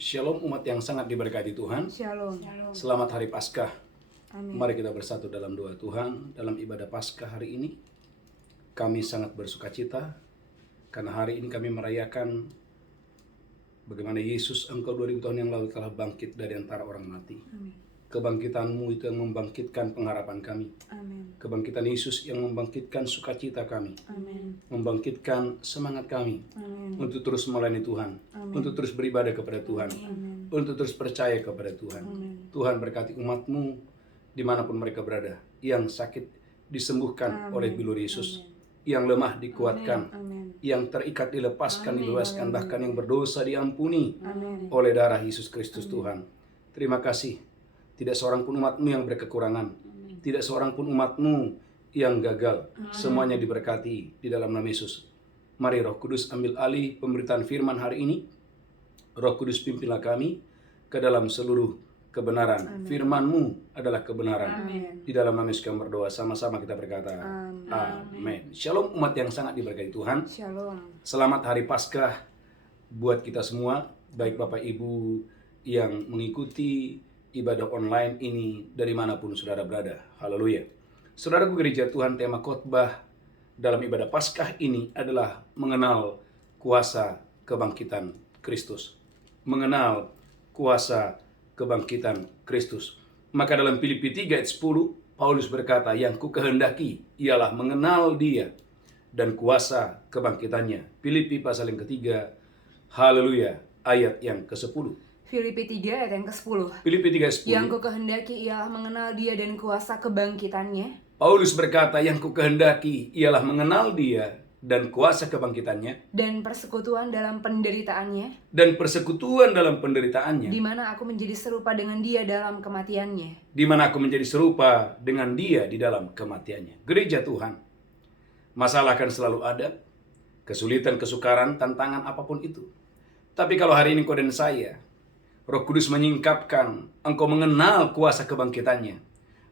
Shalom umat yang sangat diberkati Tuhan. Shalom. Selamat hari Paskah. Amin. Mari kita bersatu dalam doa Tuhan. Dalam ibadah Paskah hari ini, kami sangat bersukacita karena hari ini kami merayakan bagaimana Yesus Engkau 2000 tahun yang lalu telah bangkit dari antara orang mati. Amin. Kebangkitan-Mu itu yang membangkitkan pengharapan kami. Amin. Kebangkitan Yesus yang membangkitkan sukacita kami. Amin. Membangkitkan semangat kami Amin. untuk terus melayani Tuhan. Amin. Untuk terus beribadah kepada Tuhan. Amin. Untuk terus percaya kepada Tuhan. Amin. Tuhan berkati umat-Mu dimanapun mereka berada. Yang sakit disembuhkan Amin. oleh bilur Yesus. Yang lemah dikuatkan. Amin. Yang terikat dilepaskan, Amin. dibebaskan. Amin. Bahkan yang berdosa diampuni Amin. oleh darah Yesus Kristus Tuhan. Terima kasih. Tidak seorang pun umat-Mu yang berkekurangan. Tidak seorang pun umat-Mu yang gagal. Semuanya diberkati di dalam nama Yesus. Mari Roh Kudus ambil alih pemberitaan firman hari ini. Roh Kudus pimpinlah kami ke dalam seluruh kebenaran. Firman-Mu adalah kebenaran. Amin. Di dalam nama Yesus kami berdoa. Sama-sama kita berkata. Amin. Amin. Shalom umat yang sangat diberkati Tuhan. Shalom. Selamat hari Paskah buat kita semua. Baik Bapak Ibu yang mengikuti ibadah online ini dari manapun saudara berada. Haleluya. Saudaraku gereja Tuhan, tema khotbah dalam ibadah Paskah ini adalah mengenal kuasa kebangkitan Kristus. Mengenal kuasa kebangkitan Kristus. Maka dalam Filipi 3 ayat 10, Paulus berkata, yang ku kehendaki ialah mengenal Dia dan kuasa kebangkitannya. Filipi pasal yang ketiga, haleluya, ayat yang ke-10. Filipi 3 ayat yang ke-10. Filipi 3 ayat 10. Yang ku kehendaki ialah mengenal Dia dan kuasa kebangkitannya. Paulus berkata, yang ku kehendaki ialah mengenal Dia dan kuasa kebangkitannya Dan persekutuan dalam penderitaannya. dan persekutuan dalam penderitaannya, Di mana aku menjadi serupa dengan Dia dalam kematiannya. di mana aku menjadi serupa dengan Dia di dalam kematiannya. Gereja Tuhan, masalah akan selalu ada, kesulitan, kesukaran, tantangan apapun itu. Tapi kalau hari ini kau dan saya, Roh Kudus menyingkapkan engkau mengenal kuasa kebangkitannya,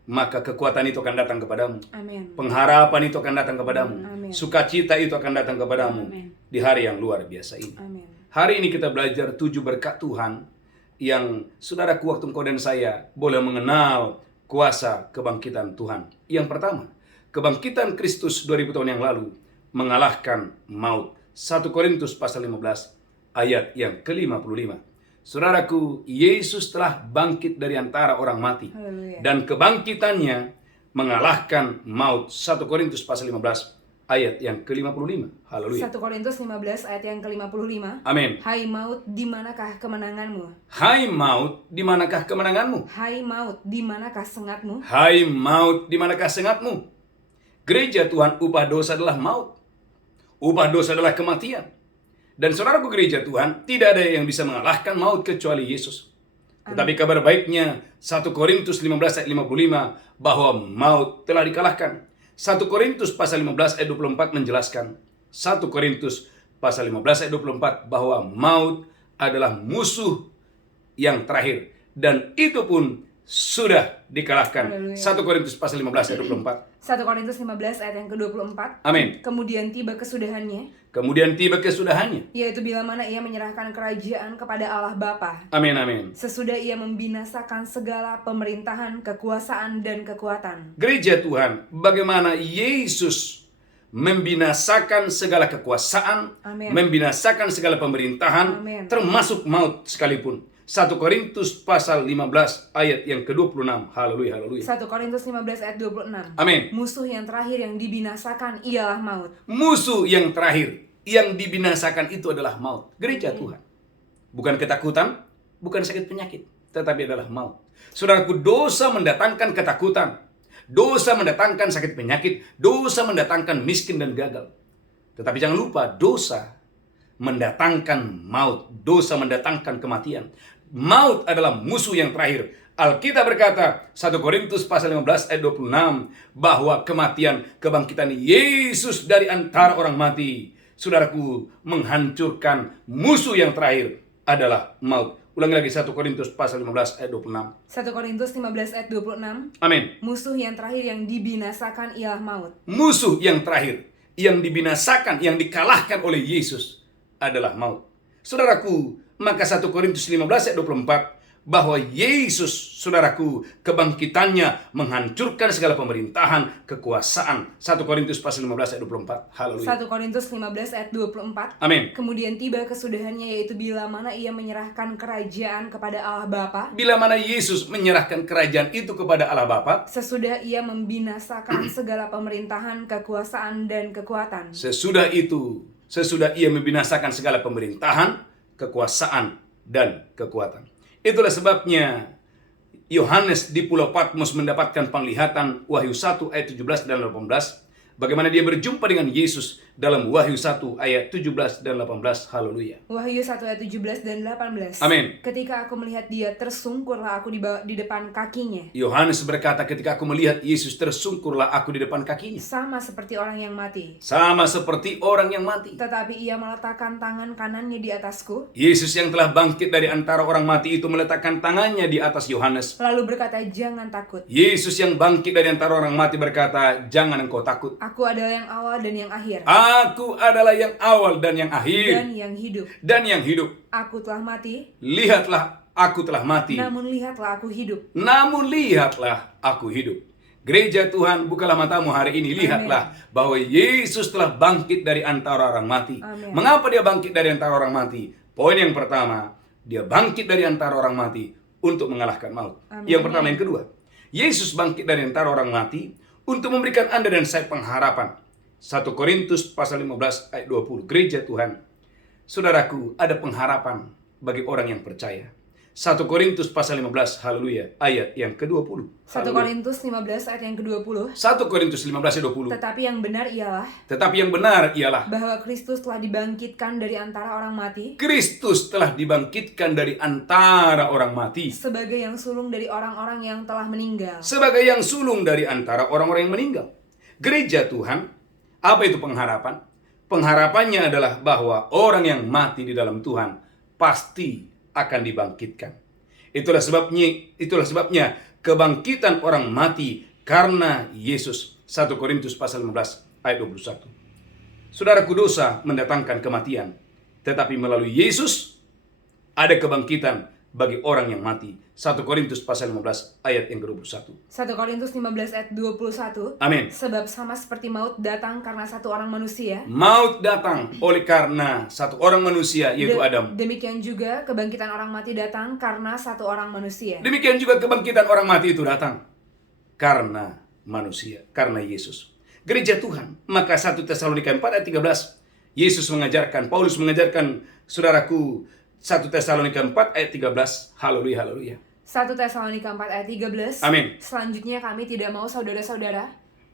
maka kekuatan itu akan datang kepadamu. Amin. Pengharapan itu akan datang kepadamu. Amin. Sukacita itu akan datang kepadamu. Amin. Di hari yang luar biasa ini. Amin. Hari ini kita belajar 7 berkat Tuhan yang saudaraku waktu engkau dan saya boleh mengenal kuasa kebangkitan Tuhan. Yang pertama, kebangkitan Kristus 2000 tahun yang lalu mengalahkan maut. 1 Korintus pasal 15 ayat yang ke-55. Saudaraku, Yesus telah bangkit dari antara orang mati. Haleluya. Dan kebangkitannya mengalahkan maut. 1 Korintus pasal 15 ayat yang ke-55. Haleluya. 1 Korintus 15 ayat yang ke-55. Amin. Hai maut, di manakah kemenanganmu? Hai maut, di manakah kemenanganmu? Hai maut, di manakah sengatmu? Hai maut, di manakah sengatmu? Gereja Tuhan, upah dosa adalah maut. Upah dosa adalah kematian. Dan saudaraku gereja Tuhan, tidak ada yang bisa mengalahkan maut kecuali Yesus. Tetapi kabar baiknya 1 Korintus 15 ayat 55 bahwa maut telah dikalahkan. 1 Korintus pasal 15 ayat 24 menjelaskan. 1 Korintus pasal 15 ayat 24 bahwa maut adalah musuh yang terakhir. Dan itu pun sudah dikalahkan. Haleluya. 1 Korintus pasal 15 ayat 24. 1 Korintus 15 ayat yang ke-24. Amin. Kemudian tiba kesudahannya, Kemudian tiba kesudahannya. yaitu bila mana ia menyerahkan kerajaan kepada Allah Bapa. Amin, amin. Sesudah ia membinasakan segala pemerintahan, kekuasaan, dan kekuatan. Gereja Tuhan, bagaimana Yesus membinasakan segala kekuasaan, Amin. membinasakan segala pemerintahan, Amin. termasuk maut sekalipun. 1 Korintus pasal 15 ayat yang ke-26. Haleluya, haleluya. 1 Korintus 15 ayat 26. Amin. Musuh yang terakhir yang dibinasakan ialah maut. Musuh yang terakhir yang dibinasakan itu adalah maut. Gereja Tuhan, bukan ketakutan, bukan sakit penyakit, tetapi adalah maut. Saudaraku, dosa mendatangkan ketakutan, dosa mendatangkan sakit penyakit, dosa mendatangkan miskin dan gagal. Tetapi jangan lupa, dosa mendatangkan maut, dosa mendatangkan kematian. Maut adalah musuh yang terakhir. Alkitab berkata 1 Korintus pasal 15 ayat 26 bahwa kematian, kebangkitan Yesus dari antara orang mati, saudaraku, menghancurkan musuh yang terakhir adalah maut. Ulangi lagi 1 Korintus pasal 15 ayat 26. 1 Korintus 15 ayat 26. Amin. Musuh yang terakhir yang dibinasakan ialah maut. Musuh yang terakhir yang dibinasakan, yang dikalahkan oleh Yesus adalah maut. Saudaraku, Maka 1 Korintus 15 ayat 24, bahwa Yesus, saudaraku, kebangkitannya menghancurkan segala pemerintahan, kekuasaan. 1 Korintus pasal 15 ayat 24. Haleluya. 1 Korintus 15 ayat 24. Amin. Kemudian tiba kesudahannya, yaitu bila mana ia menyerahkan kerajaan kepada Allah Bapa. Bila mana Yesus menyerahkan kerajaan itu kepada Allah Bapa, Sesudah ia membinasakan segala pemerintahan, kekuasaan, dan kekuatan. sesudah ia membinasakan segala pemerintahan, kekuasaan, dan kekuatan. Itulah sebabnya Yohanes di Pulau Patmos mendapatkan penglihatan Wahyu 1 ayat 17 dan 18. Bagaimana dia berjumpa dengan Yesus dalam Wahyu 1 ayat 17 dan 18. Haleluya. Wahyu 1 ayat 17 dan 18. Amin. Ketika aku melihat dia, tersungkurlah aku di depan kakinya. Yohanes berkata, ketika aku melihat Yesus, tersungkurlah aku di depan kakinya. Sama seperti orang yang mati. Sama seperti orang yang mati. Tetapi ia meletakkan tangan kanannya di atasku. Yesus yang telah bangkit dari antara orang mati itu meletakkan tangannya di atas Yohanes. Lalu berkata, jangan takut. Yesus yang bangkit dari antara orang mati berkata, jangan engkau takut. Aku adalah yang awal dan yang akhir. Aku adalah yang awal dan yang akhir. Dan yang hidup. Dan yang hidup. Aku telah mati. Lihatlah, aku telah mati. Namun lihatlah aku hidup. Namun lihatlah, aku hidup. Gereja Tuhan, bukalah matamu hari ini. Lihatlah bahwa Yesus telah bangkit dari antara orang mati. Amin. Mengapa dia bangkit dari antara orang mati? Poin yang pertama, dia bangkit dari antara orang mati untuk mengalahkan maut. Amin. Yang pertama. Yang kedua, Yesus bangkit dari antara orang mati untuk memberikan Anda dan saya pengharapan. 1 Korintus pasal 15 ayat 20. Gereja Tuhan, saudaraku, ada pengharapan bagi orang yang percaya. 1 Korintus pasal 15, haleluya, ayat yang ke-20. 1 Korintus 15 ayat yang ke-20. 1 Korintus 15 ayat 20. Tetapi yang benar ialah bahwa Kristus telah dibangkitkan dari antara orang mati. Kristus telah dibangkitkan dari antara orang mati. Sebagai yang sulung dari orang-orang yang telah meninggal. Sebagai yang sulung dari antara orang-orang yang meninggal. Gereja Tuhan, apa itu pengharapan? Pengharapannya adalah bahwa orang yang mati di dalam Tuhan pasti akan dibangkitkan. Itulah sebabnya kebangkitan orang mati karena Yesus. 1 Korintus pasal 15 ayat 21. Saudaraku, dosa mendatangkan kematian, tetapi melalui Yesus ada kebangkitan bagi orang yang mati. 1 Korintus pasal 15 ayat yang ke-21. 1 Korintus 15 ayat 21. Amin. Sebab sama seperti maut datang karena satu orang manusia. Maut datang oleh karena satu orang manusia, yaitu Adam. Demikian juga kebangkitan orang mati datang karena satu orang manusia. Demikian juga kebangkitan orang mati itu datang karena manusia, karena Yesus. Gereja Tuhan, maka 1 Tesalonika 4 ayat 13, Paulus mengajarkan, saudaraku, 1 Tesalonika 4 ayat 13, haleluya, haleluya. 1 Tesalonika 4 ayat 13. Amin. Selanjutnya kami tidak mau saudara-saudara,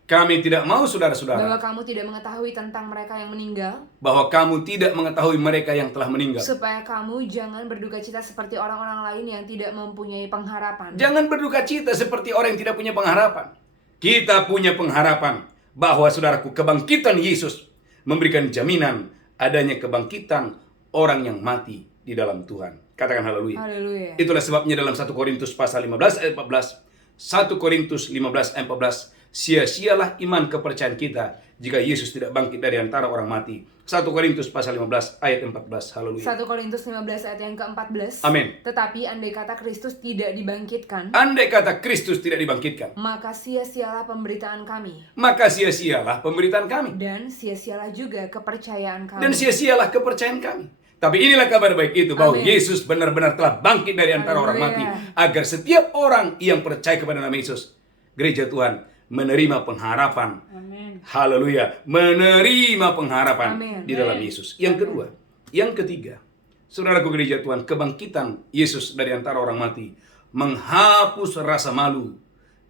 Kami tidak mau bahwa saudara-saudara, kamu tidak mengetahui tentang mereka yang meninggal, bahwa kamu tidak mengetahui mereka yang telah meninggal. supaya kamu jangan berduka cita seperti orang-orang lain yang tidak mempunyai pengharapan. Jangan berduka cita seperti orang yang tidak punya pengharapan. Kita punya pengharapan bahwa, saudaraku, kebangkitan Yesus memberikan jaminan adanya kebangkitan orang yang mati di dalam Tuhan. Katakan haleluya. Haleluya. Itulah sebabnya dalam 1 Korintus pasal 15 ayat 14, 1 Korintus 15 ayat 14, sia-sialah iman kepercayaan kita jika Yesus tidak bangkit dari antara orang mati. 1 Korintus pasal 15 ayat 14. Haleluya. 1 Korintus 15 ayat yang ke-14. Amin. Tetapi andai kata Kristus tidak dibangkitkan, Andai kata Kristus tidak dibangkitkan, maka sia-sialah pemberitaan kami, maka sia-sialah pemberitaan kami. dan sia-sialah juga kepercayaan kami. Dan sia-sialah kepercayaan kami. Tapi inilah kabar baik itu, bahwa Amin. Yesus benar-benar telah bangkit dari antara orang mati, Haleluya. agar setiap orang yang percaya kepada nama Yesus, gereja Tuhan, menerima pengharapan. Amin. Haleluya, menerima pengharapan Amin. di dalam Yesus. Yang kedua, yang ketiga, saudaraku gereja Tuhan, kebangkitan Yesus dari antara orang mati menghapus rasa malu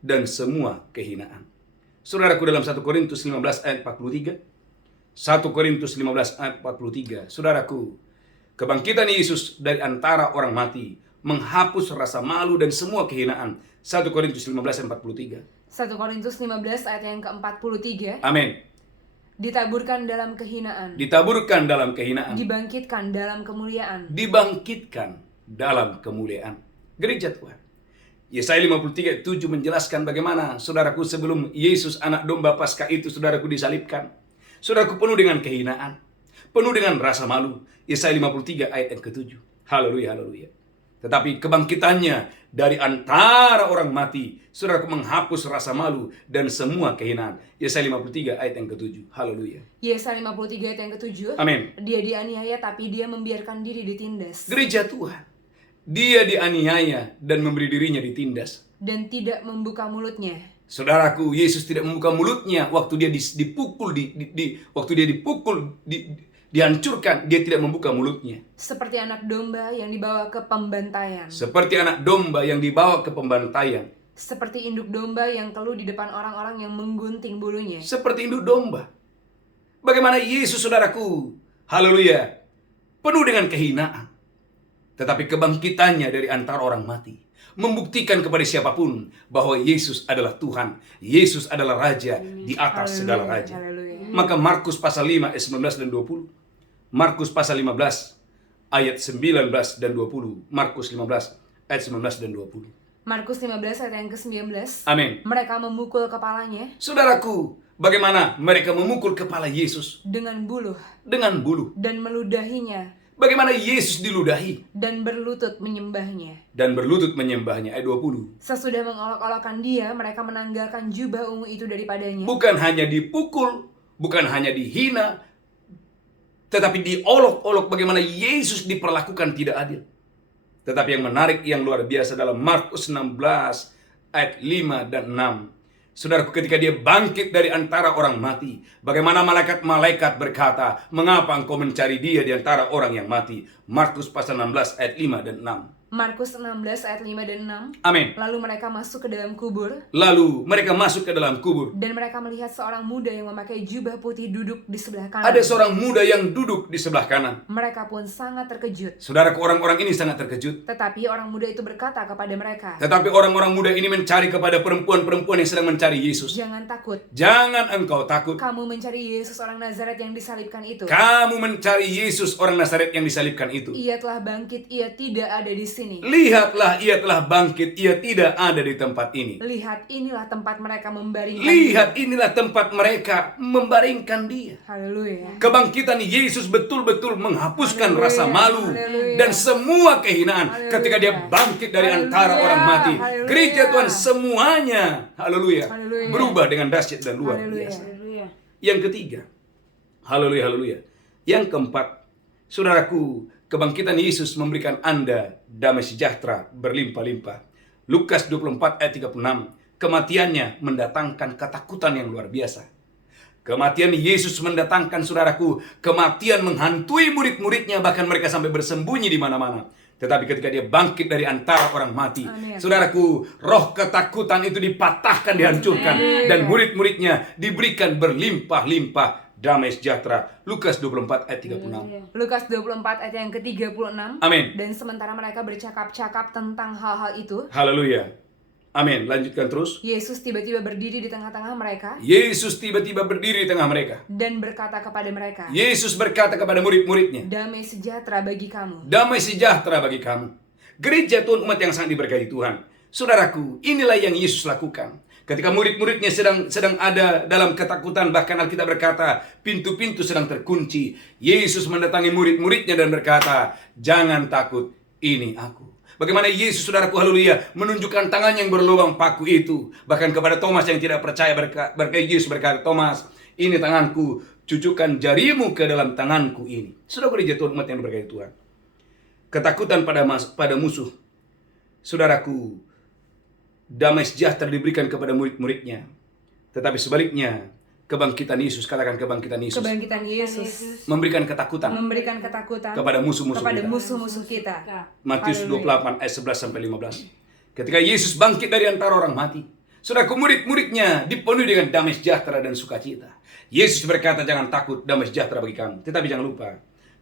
dan semua kehinaan. Saudaraku, dalam 1 Korintus 15 ayat 43, 1 Korintus 15 ayat 43, saudaraku, kebangkitan Yesus dari antara orang mati menghapus rasa malu dan semua kehinaan. 1 Korintus 15 ayat 43. 1 Korintus 15 ayat yang ke-43. Amin. Ditaburkan dalam kehinaan, Ditaburkan dalam kehinaan, dibangkitkan dalam kemuliaan. dibangkitkan dalam kemuliaan. Gereja Tuhan, Yesaya 53 ayat 7 menjelaskan bagaimana, saudaraku, sebelum Yesus anak domba Paskah itu, saudaraku, disalibkan, saudaraku, penuh dengan kehinaan, penuh dengan rasa malu. Yesaya 53 ayat yang ke-7. Haleluya, haleluya. Tetapi kebangkitannya dari antara orang mati, saudaraku, menghapus rasa malu dan semua kehinaan. Yesaya 53 ayat yang ke-7. Haleluya. Yesaya 53 ayat yang ke-7. Amin. Dia dianiaya tapi dia membiarkan diri ditindas. Gereja Tuhan, dia dianiaya dan memberi dirinya ditindas. Dan tidak membuka mulutnya. Saudaraku, Yesus tidak membuka mulutnya waktu dia dipukul, waktu dia dipukul, dihancurkan, dia tidak membuka mulutnya. Seperti anak domba yang dibawa ke pembantaian. Seperti anak domba yang dibawa ke pembantaian. Seperti induk domba yang keluh di depan orang-orang yang menggunting bulunya. Seperti induk domba. Bagaimana Yesus, saudaraku, haleluya, penuh dengan kehinaan. Tetapi kebangkitannya dari antara orang mati membuktikan kepada siapapun bahwa Yesus adalah Tuhan. Yesus adalah Raja di atas segala raja. Haleluya. Maka Markus pasal 5 ayat 19 dan 20. Markus pasal 15 ayat 19 dan 20. Markus 15 ayat 19 dan 20. Markus 15 ayat yang ke-19. Amin. Mereka memukul kepalanya Saudaraku, bagaimana mereka memukul kepala Yesus dengan buluh dengan buluh. dan meludahinya Bagaimana Yesus diludahi dan berlutut menyembahnya. dan berlutut menyembahnya. Ayat 20. Sesudah mengolok-olokkan dia, mereka menanggalkan jubah ungu itu daripadanya. Bukan hanya dipukul, bukan hanya dihina, tetapi diolok-olok. Bagaimana Yesus diperlakukan tidak adil. Tetapi yang menarik, yang luar biasa dalam Markus 16 ayat 5 dan 6. Saudaraku, ketika dia bangkit dari antara orang mati, bagaimana malaikat-malaikat berkata, "Mengapa engkau mencari dia di antara orang yang mati?" Markus pasal 16 ayat 5 dan 6. Markus 16 ayat 5 dan 6. Amin. Lalu mereka masuk ke dalam kubur, Lalu mereka masuk ke dalam kubur. dan mereka melihat seorang muda yang memakai jubah putih duduk di sebelah kanan. Ada seorang muda yang duduk di sebelah kanan. Mereka pun sangat terkejut. Saudaraku, orang-orang ini sangat terkejut. Tetapi orang muda itu berkata kepada mereka, Tetapi orang-orang muda ini mencari kepada perempuan-perempuan yang sedang mencari Yesus. "Jangan takut. Jangan engkau takut. Kamu mencari Yesus orang Nazaret yang disalibkan itu. Kamu mencari Yesus orang Nazaret yang disalibkan itu. Ia telah bangkit, ia tidak ada di sini. Lihatlah, ia telah bangkit, ia tidak ada di tempat ini. Lihat, inilah tempat mereka membaringkan Lihat, dia." inilah tempat mereka membaringkan dia. Haleluya. Kebangkitan Yesus betul-betul menghapuskan Haleluya, rasa malu haleluya. dan semua kehinaan Haleluya. ketika dia bangkit dari Haleluya, antara orang mati. haleluya. Gereja Tuhan semuanya, haleluya, Haleluya. berubah dengan dahsyat dan luar Haleluya. biasa. Yang ketiga, haleluya, haleluya. Yang keempat, saudaraku, kebangkitan Yesus memberikan Anda damai sejahtera berlimpah-limpah. Lukas 24 ayat 36. Kematiannya mendatangkan ketakutan yang luar biasa. Kematian Yesus mendatangkan, saudaraku, kematian menghantui murid-muridnya, bahkan mereka sampai bersembunyi di mana-mana. Tetapi ketika dia bangkit dari antara orang mati, Amin. saudaraku, roh ketakutan itu dipatahkan, dihancurkan, Amin. dan murid-muridnya diberikan berlimpah-limpah damai sejahtera. Lukas 24 ayat 36. Lukas 24 ayat yang ke-36. Amin. Dan sementara mereka bercakap-cakap tentang hal-hal itu, Haleluya. Amin. Lanjutkan terus. Yesus tiba-tiba berdiri di tengah-tengah mereka Yesus tiba-tiba berdiri di tengah mereka. dan berkata kepada mereka, Yesus berkata kepada murid-muridnya, "Damai sejahtera bagi kamu." damai sejahtera bagi kamu. Gereja Tuhan, umat yang sangat diberkati Tuhan. Saudaraku, inilah yang Yesus lakukan. Ketika murid-muridnya sedang ada dalam ketakutan, bahkan Alkitab berkata, pintu-pintu sedang terkunci. Yesus mendatangi murid-muridnya dan berkata, "Jangan takut, ini aku." Bagaimana Yesus, saudaraku, haleluya, menunjukkan tangan yang berlubang paku itu. Bahkan kepada Thomas yang tidak percaya, Yesus berkata, "Thomas, ini tanganku, cucukkan jarimu ke dalam tanganku ini." Saudara gereja Tuhan, umat yang diberkati Tuhan. Ketakutan pada musuh, saudaraku, damai sejahtera diberikan kepada murid-muridnya. Tetapi sebaliknya, kebangkitan Yesus, katakan kebangkitan Yesus, Kebangkitan Yesus memberikan ketakutan memberikan ketakutan kepada musuh-musuh kepada kita. musuh-musuh kita. Matius Haleluya. 28 ayat 11 sampai 15. Ketika Yesus bangkit dari antara orang mati, saudaraku, murid-muridnya dipenuhi dengan damai sejahtera dan sukacita. Yesus berkata, "Jangan takut, damai sejahtera bagi kamu." Tetapi jangan lupa,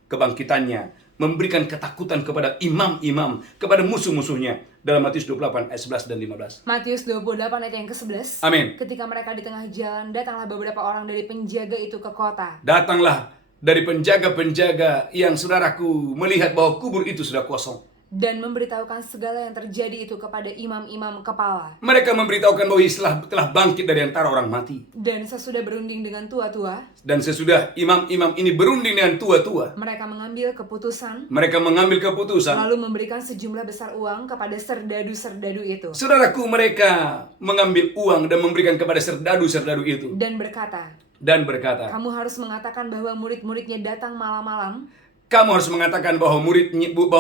kebangkitannya memberikan ketakutan kepada imam-imam, kepada musuh-musuhnya. Dalam Matius 28 ayat 11 dan 15. Matius 28 ayat yang ke-11. Amin. Ketika mereka di tengah jalan, datanglah beberapa orang dari penjaga itu ke kota. Datanglah dari penjaga-penjaga yang, saudaraku, melihat bahwa kubur itu sudah kosong. Dan memberitahukan segala yang terjadi itu kepada imam-imam kepala. Mereka memberitahukan bahwa Yesus telah bangkit dari antara orang mati. Dan sesudah berunding dengan tua-tua, Dan sesudah imam-imam ini berunding dengan tua-tua, mereka mengambil keputusan, mereka mengambil keputusan. lalu memberikan sejumlah besar uang kepada serdadu-serdadu itu. Saudaraku, mereka mengambil uang dan memberikan kepada serdadu-serdadu itu. Dan berkata, Kamu harus mengatakan bahwa murid-muridnya datang malam-malam harus mengatakan bahwa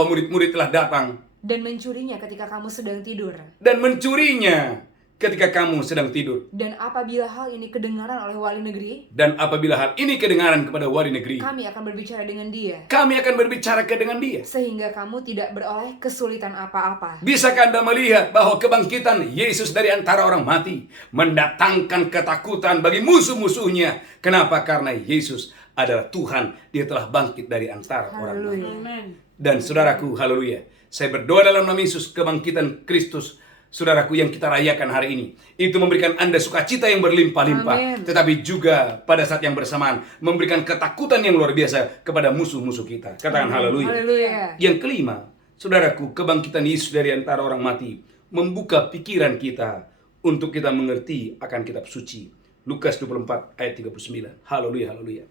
murid-murid telah datang dan mencurinya ketika kamu sedang tidur. dan mencurinya ketika kamu sedang tidur. Dan apabila hal ini kedengaran oleh wali negeri, Dan apabila hal ini kedengaran kepada wali negeri, kami akan berbicara dengan dia, kami akan berbicara dengan dia. sehingga kamu tidak beroleh kesulitan apa-apa. Bisakah Anda melihat bahwa kebangkitan Yesus dari antara orang mati mendatangkan ketakutan bagi musuh-musuhnya? Kenapa? Karena Yesus adalah Tuhan. Dia telah bangkit dari antara orang mati. Haleluya. Dan saudaraku, haleluya, saya berdoa dalam nama Yesus, kebangkitan Kristus, saudaraku, yang kita rayakan hari ini, itu memberikan Anda sukacita yang berlimpah-limpah. Amin. Tetapi juga pada saat yang bersamaan memberikan ketakutan yang luar biasa kepada musuh-musuh kita. Katakan haleluya. Haleluya. Yang kelima, saudaraku, kebangkitan Yesus dari antara orang mati membuka pikiran kita untuk kita mengerti akan kitab suci. Lukas 24 ayat 39. Haleluya, haleluya.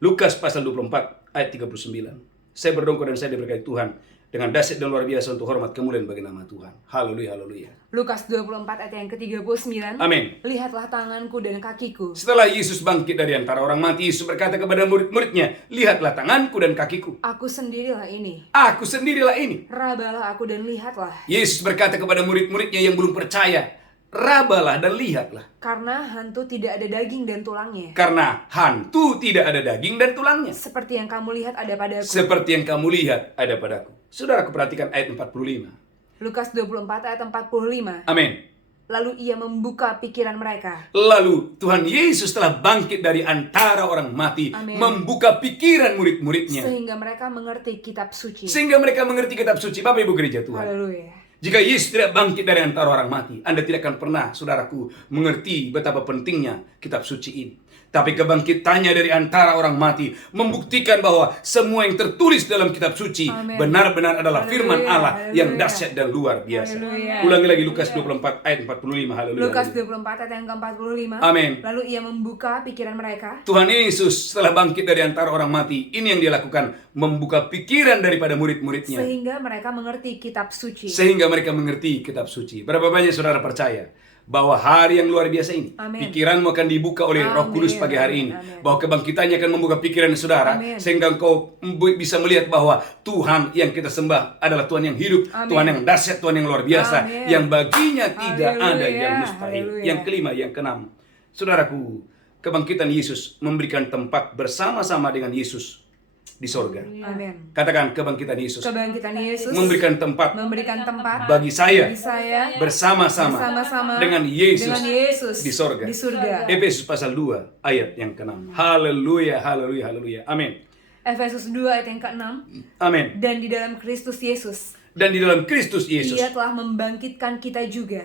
Lukas pasal 24 ayat 39. Saya berdoa dan saya diberkati Tuhan dengan dahsyat dan luar biasa untuk hormat kemuliaan bagi nama Tuhan. Haleluya, haleluya. Lukas 24 ayat yang ke-39. Amin. Lihatlah tanganku dan kakiku. Setelah Yesus bangkit dari antara orang mati, Yesus berkata kepada murid-muridnya, lihatlah tanganku dan kakiku. Aku sendirilah ini. Aku sendirilah ini. Rabalah aku dan lihatlah. Yesus berkata kepada murid-muridnya yang belum percaya, rabalah dan lihatlah. Karena hantu tidak ada daging dan tulangnya. Karena hantu tidak ada daging dan tulangnya. Seperti yang kamu lihat ada padaku. Seperti yang kamu lihat ada padaku. Saudara, perhatikan ayat 45. Lukas 24 ayat 45. Amin. Lalu ia membuka pikiran mereka. Lalu Tuhan Yesus telah bangkit dari antara orang mati. Amin. Membuka pikiran murid-muridnya. Sehingga mereka mengerti kitab suci. Sehingga mereka mengerti kitab suci. Bapak Ibu Gereja Tuhan. Haleluya. Jika Yesus tidak bangkit dari antara orang mati, Anda tidak akan pernah, saudaraku, mengerti betapa pentingnya kitab suci ini. Tapi kebangkitannya dari antara orang mati membuktikan bahwa semua yang tertulis dalam kitab suci Amin. benar-benar adalah Haleluya, firman Allah yang haleluya. dahsyat dan luar biasa. Haleluya. Ulangi lagi Lukas 24 ayat 45. Haleluya. Lukas haleluya. 24 ayat yang ke-45. Amin. Lalu ia membuka pikiran mereka. Tuhan Yesus setelah bangkit dari antara orang mati, ini yang dia lakukan, membuka pikiran daripada murid-muridnya. Sehingga mereka mengerti kitab suci. Sehingga mereka mengerti kitab suci. Berapa banyak saudara percaya bahwa hari yang luar biasa ini, Amin. pikiranmu akan dibuka oleh Roh Amin, Kudus pagi hari ini. amin. Bahwa kebangkitannya akan membuka pikiran saudara. Amin. Sehingga engkau bisa melihat bahwa Tuhan yang kita sembah adalah Tuhan yang hidup. Amin. Tuhan yang dahsyat, Tuhan yang luar biasa. Amin. Yang baginya tidak ada Haleluya, yang mustahil. haleluya. Yang kelima, yang keenam. Saudaraku, kebangkitan Yesus memberikan tempat bersama-sama dengan Yesus di sorga. Amin. Katakan, kebangkitan Yesus Kebangkitan Yesus memberikan tempat bagi bagi saya saya bersama-sama bersama-sama dengan Yesus di di sorga. surga. Efesus pasal 2 ayat yang ke-6. Haleluya, haleluya, haleluya. Amin. Efesus 2 ayat yang ke-6. Amin. Dan di dalam Kristus Yesus, Dan di dalam Kristus Yesus, Ia telah membangkitkan kita juga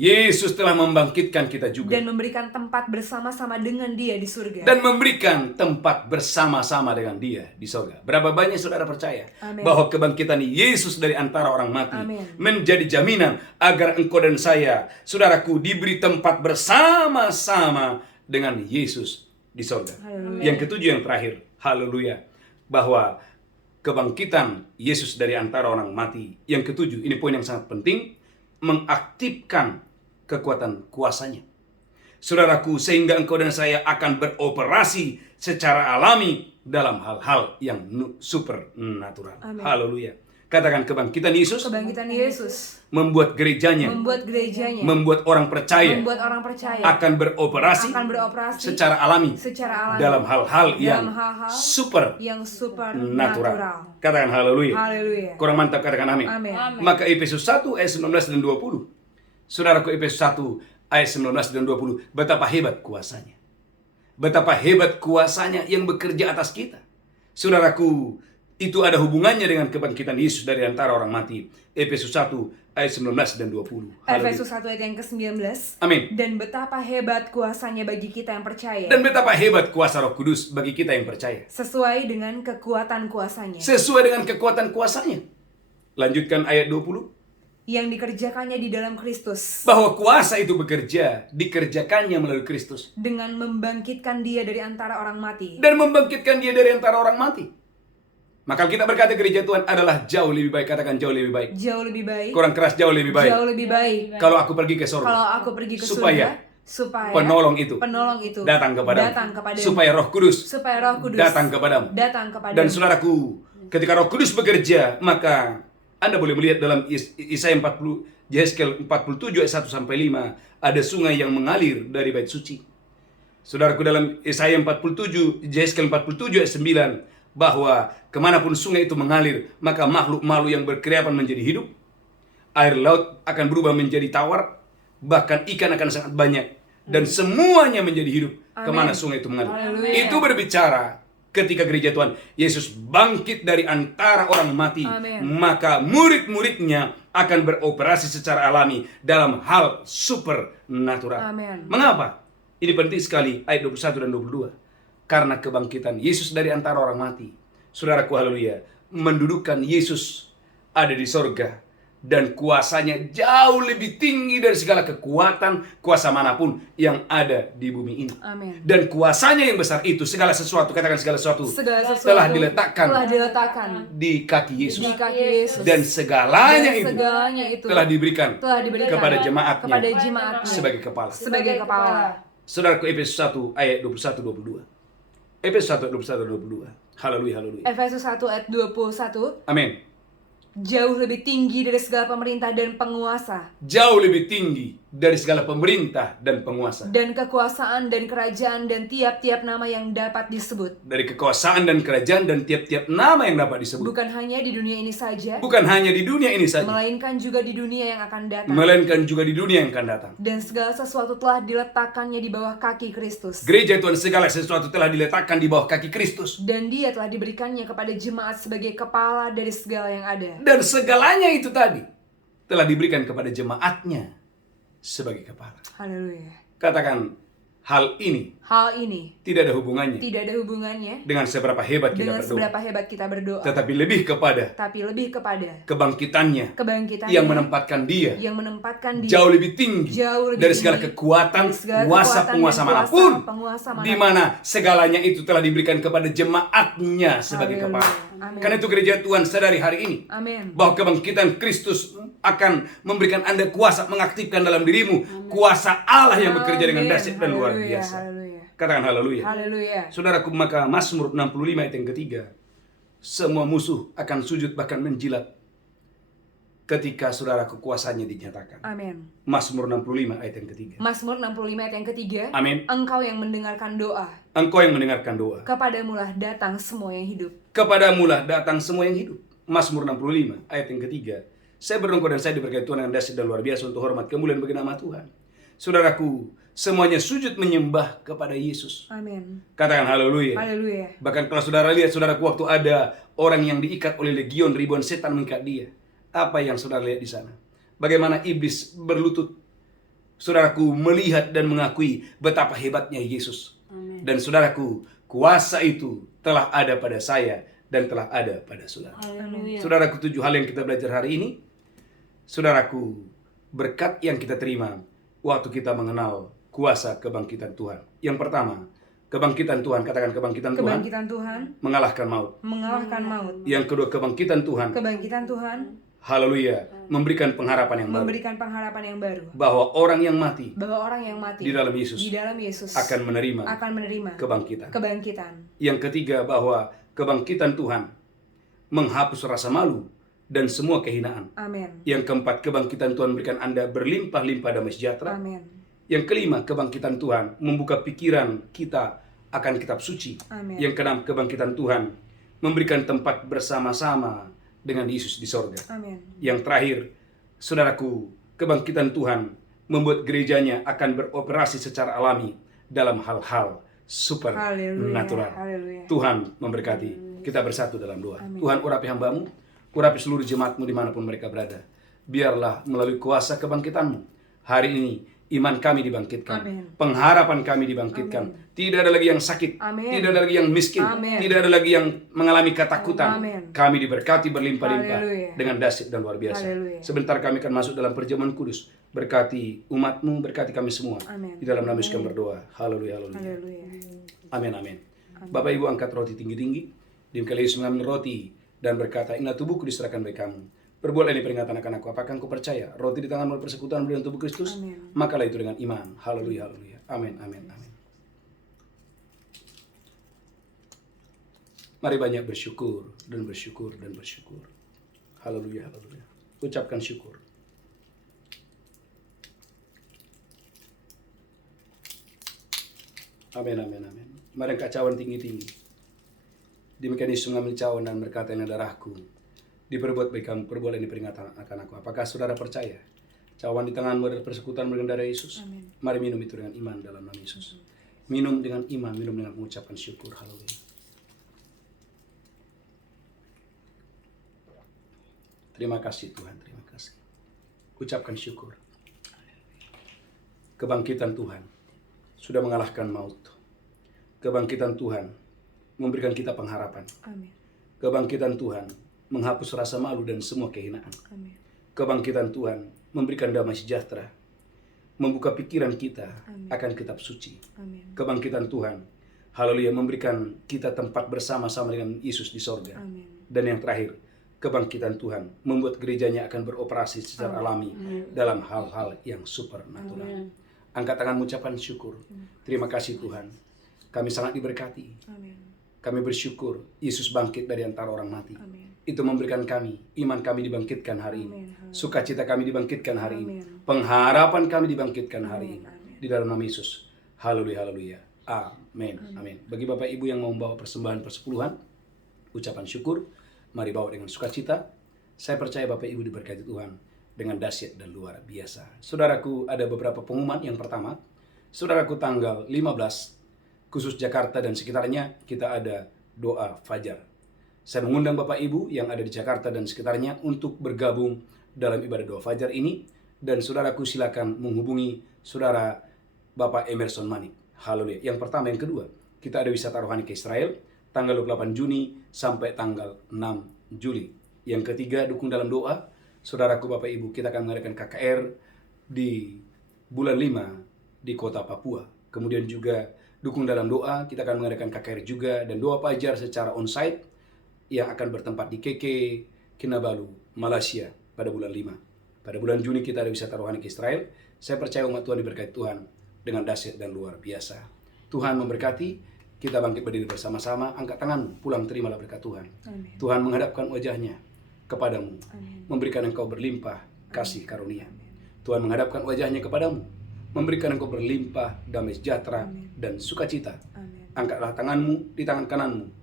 Yesus telah membangkitkan kita juga dan memberikan tempat bersama-sama dengan Dia di surga. dan memberikan tempat bersama-sama dengan Dia di sorga. Berapa banyak saudara percaya Amin. bahwa kebangkitan Yesus dari antara orang mati Amin. menjadi jaminan agar engkau dan saya, saudaraku, diberi tempat bersama-sama dengan Yesus di sorga. Haleluya. Yang ketujuh, yang terakhir, haleluya, bahwa kebangkitan Yesus dari antara orang mati, yang ketujuh, ini poin yang sangat penting, mengaktifkan kekuatan kuasanya. Saudaraku, sehingga engkau dan saya akan beroperasi secara alami dalam hal-hal yang supernatural. Amin. Haleluya. Katakan, kebangkitan Yesus Kebangkitan Yesus membuat gerejanya, membuat gerejanya, membuat orang percaya membuat orang percaya akan beroperasi secara alami secara alami dalam hal-hal yang hal-hal super yang natural. supernatural. Katakan haleluya. Haleluya. Kurang mantap, katakan amin. Amin. Maka Efesus 1 ayat 19 dan 20. Saudaraku, Efesus 1 ayat 19 dan 20. Betapa hebat kuasanya. Betapa hebat kuasanya yang bekerja atas kita. Saudaraku, itu ada hubungannya dengan kebangkitan Yesus dari antara orang mati. Efesus 1 ayat 19 dan 20. Haleluya. Efesus 1 ayat yang ke-19. Amin. Dan betapa hebat kuasanya bagi kita yang percaya. Dan betapa hebat kuasa Roh Kudus bagi kita yang percaya. Sesuai dengan kekuatan kuasanya. Sesuai dengan kekuatan kuasanya. Lanjutkan ayat 20. Yang dikerjakannya di dalam Kristus Bahwa kuasa itu bekerja, dikerjakannya melalui Kristus. dengan membangkitkan dia dari antara orang mati. Dan membangkitkan dia dari antara orang mati. Maka kita berkata gereja Tuhan adalah jauh lebih baik. Katakan jauh lebih baik. Jauh lebih baik. Kurang keras, jauh lebih baik. Jauh lebih baik. Kalau aku pergi ke surga. Kalau aku pergi ke Supaya surga, penolong itu datang kepadamu. kepadamu. Supaya Roh Kudus Supaya Roh Kudus datang kepadamu. Dan saudaraku, ketika Roh Kudus bekerja, maka Anda boleh melihat dalam Yesaya 40, Yesaya 47 ayat 1 sampai 5, ada sungai yang mengalir dari bait suci. Saudaraku, dalam Yesaya 47, Yesaya 47 ayat 9, bahwa kemanapun sungai itu mengalir, maka makhluk-makhluk yang berkeriapan menjadi hidup. Air laut akan berubah menjadi tawar, bahkan ikan akan sangat banyak, dan semuanya menjadi hidup. Amen. Kemana sungai itu mengalir. Haleluya. Itu berbicara ketika gereja Tuhan Yesus bangkit dari antara orang mati. Amen. Maka murid-muridnya akan beroperasi secara alami dalam hal supernatural. Amen. Mengapa? Ini penting sekali ayat 21 dan 22. Karena kebangkitan Yesus dari antara orang mati, saudaraku haleluya, mendudukkan Yesus ada di sorga. Dan kuasanya jauh lebih tinggi dari segala kekuatan, kuasa manapun yang ada di bumi ini. Amin. Dan kuasanya yang besar itu, segala sesuatu, katakan segala sesuatu, telah diletakkan di kaki Yesus. di kaki Yesus. Dan segalanya itu telah diberikan kepada jemaatnya sebagai sebagai kepala. kepala. Saudaraku, Efesus 1 ayat 21-22. Efesus 1 ayat 21-22. Haleluya, haleluya. Efesus 1 ayat 21. Amin. Jauh lebih tinggi dari segala pemerintah dan penguasa, Jauh lebih tinggi dari segala pemerintah dan penguasa. dan kekuasaan dan kerajaan dan tiap-tiap nama yang dapat disebut. Dari kekuasaan dan kerajaan dan tiap-tiap nama yang dapat disebut. Bukan hanya di dunia ini saja, Bukan hanya di dunia ini saja, melainkan juga di dunia yang akan datang. melainkan juga di dunia yang akan datang. Dan segala sesuatu telah diletakkannya di bawah kaki Kristus. Gereja Tuhan, segala sesuatu telah diletakkan di bawah kaki Kristus. Dan dia telah diberikannya kepada jemaat sebagai kepala dari segala yang ada. Dan segalanya itu tadi telah diberikan kepada jemaatnya sebagai kepala. Haleluya. Katakan, hal ini Hal ini tidak ada hubungannya tidak ada hubungannya dengan seberapa hebat kita dengan berdoa, seberapa hebat kita berdoa, tetapi lebih kepada tapi lebih kepada kebangkitannya kebangkitannya yang menempatkan dia jauh lebih tinggi dari segala kekuatan, penguasa manapun, di mana segalanya itu telah diberikan kepada jemaatnya sebagai kepala. Amin. Karena itu gereja Tuhan sadari hari ini Amin. bahwa kebangkitan Kristus akan memberikan Anda kuasa, mengaktifkan dalam dirimu kuasa Allah yang bekerja dengan dahsyat dan luar Haleluya, biasa. haleluya. Katakan haleluya. Haleluya. Saudaraku, maka Mazmur 65 ayat yang ketiga, semua musuh akan sujud bahkan menjilat ketika saudaraku kuasanya dinyatakan. Amin. Mazmur 65 ayat yang ketiga. Mazmur 65 ayat yang ketiga. Amin. Engkau yang mendengarkan doa, Engkau yang mendengarkan doa, kepadamulah datang semua yang hidup. kepadamulah datang semua yang hidup. Mazmur 65 ayat yang ketiga. Saya berdoa dan saya diberkati Tuhan yang dahsyat dan luar biasa untuk hormat kemuliaan bagi nama Tuhan. Saudaraku, semuanya sujud menyembah kepada Yesus. Amin. Katakan haleluya. Haleluya. Bahkan kalau saudara lihat, saudaraku, waktu ada orang yang diikat oleh legion, ribuan setan mengikat dia. Apa yang saudara lihat di sana? Bagaimana iblis berlutut. Saudaraku, melihat dan mengakui betapa hebatnya Yesus. Amin. Dan saudaraku, kuasa itu telah ada pada saya dan telah ada pada saudara. Haleluya. Saudaraku, 7 hal yang kita belajar hari ini. Saudaraku, berkat yang kita terima waktu kita mengenal kuasa kebangkitan Tuhan. Yang pertama, kebangkitan Tuhan, katakan kebangkitan Tuhan, Kebangkitan Tuhan mengalahkan maut. mengalahkan maut. Yang kedua, kebangkitan Tuhan, Kebangkitan Tuhan haleluya, memberikan pengharapan yang baru. memberikan pengharapan yang baru. Bahwa orang yang mati Bahwa orang yang mati di dalam Yesus di dalam Yesus akan menerima akan menerima kebangkitan. kebangkitan. Yang ketiga, bahwa kebangkitan Tuhan menghapus rasa malu dan semua kehinaan. Amin. Yang keempat, kebangkitan Tuhan memberikan Anda berlimpah-limpah damai sejahtera. Amin. Yang kelima, kebangkitan Tuhan membuka pikiran kita akan kitab suci. Amin. Yang keenam, kebangkitan Tuhan memberikan tempat bersama-sama dengan Yesus di sorga. Amin. Yang terakhir, saudaraku, kebangkitan Tuhan membuat gerejanya akan beroperasi secara alami dalam hal-hal supernatural. Haleluya. Tuhan memberkati. Kita bersatu dalam doa. Amin. Tuhan, urapi hambamu, urapi seluruh jemaatmu dimanapun mereka berada. Biarlah melalui kuasa kebangkitanmu, hari ini Iman kami dibangkitkan. Amin. Pengharapan kami dibangkitkan. Tidak ada lagi yang sakit. Amin. Tidak ada lagi yang miskin. Amin. Tidak ada lagi yang mengalami ketakutan. Amin. Kami diberkati berlimpah-limpah Haleluya. dengan dahsyat dan luar biasa. Haleluya. Sebentar kami akan masuk dalam perjamuan kudus. Berkati umat-Mu, berkati kami semua. Amin. Di dalam nama Yesus kami berdoa. Haleluya, haleluya. Haleluya. Amin, amin. Bapak Ibu angkat roti tinggi-tinggi. Dimkali Yesus mengambil roti dan berkata, inilah tubuhku diserahkan bagi kamu. Perbuatlah ini peringatan akan aku. Apakah engkau percaya? Roti di tanganmu adalah persekutuan dengan tubuh Kristus. Amin. Makalah itu dengan iman. Haleluya, haleluya. Amin, amin, amin. Mari banyak bersyukur dan bersyukur dan bersyukur. Haleluya, haleluya. Ucapkan syukur. Amin, amin, amin. Mari angkat cawan tinggi-tinggi. Demikian Yesus mengambil cawan dan berkata, ini darahku. Diperbuat bagi kamu, perbuatan ini peringatan akan aku. Apakah saudara percaya? Cawan di tanganmu adalah persekutuan dengan darah Yesus. Amin. Mari minum itu dengan iman dalam nama Yesus. Minum dengan iman, minum dengan mengucapkan syukur. Haleluya. Terima kasih Tuhan, terima kasih. Ucapkan syukur. Kebangkitan Tuhan sudah mengalahkan maut. Kebangkitan Tuhan memberikan kita pengharapan. Amin. Kebangkitan Tuhan menghapus rasa malu dan semua kehinaan. Amin. Kebangkitan Tuhan memberikan damai sejahtera, membuka pikiran kita Amin. akan kitab suci. Amin. Kebangkitan Tuhan, haleluya, memberikan kita tempat bersama-sama dengan Yesus di sorga. Amin. Dan yang terakhir, kebangkitan Tuhan membuat gerejanya akan beroperasi secara alami dalam hal-hal yang supernatural. Angkat tangan mengucapkan syukur. Terima kasih Tuhan. Kami sangat diberkati. Amin. Kami bersyukur Yesus bangkit dari antara orang mati. Amin. Itu memberikan kami, iman kami dibangkitkan hari ini. Amin. Sukacita kami dibangkitkan hari ini. Amin. Pengharapan kami dibangkitkan hari ini. Amin. Di dalam nama Yesus. Haleluya, haleluya. Amin. Amin. Bagi Bapak Ibu yang mau membawa persembahan persepuluhan, ucapan syukur, mari bawa dengan sukacita. Saya percaya Bapak Ibu diberkati Tuhan dengan dahsyat dan luar biasa. Saudaraku, ada beberapa pengumuman. Yang pertama, saudaraku, tanggal 15, khusus Jakarta dan sekitarnya, kita ada doa fajar. Saya mengundang Bapak Ibu yang ada di Jakarta dan sekitarnya untuk bergabung dalam ibadah doa fajar ini. Dan saudaraku, silakan menghubungi saudara Bapak Emerson Manik. Haleluya. Yang pertama, yang kedua, kita ada wisata rohani ke Israel, tanggal 28 Juni sampai tanggal 6 Juli. Yang ketiga, dukung dalam doa. Saudaraku, Bapak Ibu, kita akan mengadakan KKR di bulan 5 di kota Papua. Kemudian juga dukung dalam doa, kita akan mengadakan KKR juga dan doa fajar secara onsite yang akan bertempat di KK Kinabalu, Malaysia pada bulan 5. Pada bulan Juni kita ada wisata rohani ke Israel. Saya percaya umat Tuhan diberkati Tuhan dengan dahsyat dan luar biasa. Tuhan memberkati, kita bangkit berdiri bersama-sama, angkat tangan, pulang terimalah berkat Tuhan. Amin. Tuhan menghadapkan wajahnya kepadamu, Amin. memberikan engkau berlimpah kasih karunia. Tuhan menghadapkan wajahnya kepadamu, memberikan engkau berlimpah damai sejahtera dan sukacita. Amin. Angkatlah tanganmu, di tangan kananmu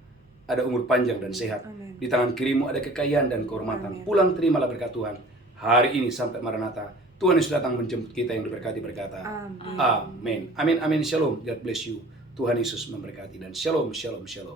ada umur panjang dan sehat. Amin. Di tangan kirimu ada kekayaan dan kehormatan. Amin. Pulang terimalah berkat Tuhan. Hari ini sampai Maranatha, Tuhan Yesus datang menjemput kita yang diberkati berkata. Amin. Amin. Amin, amin. Shalom. God bless you. Tuhan Yesus memberkati dan shalom, shalom, shalom.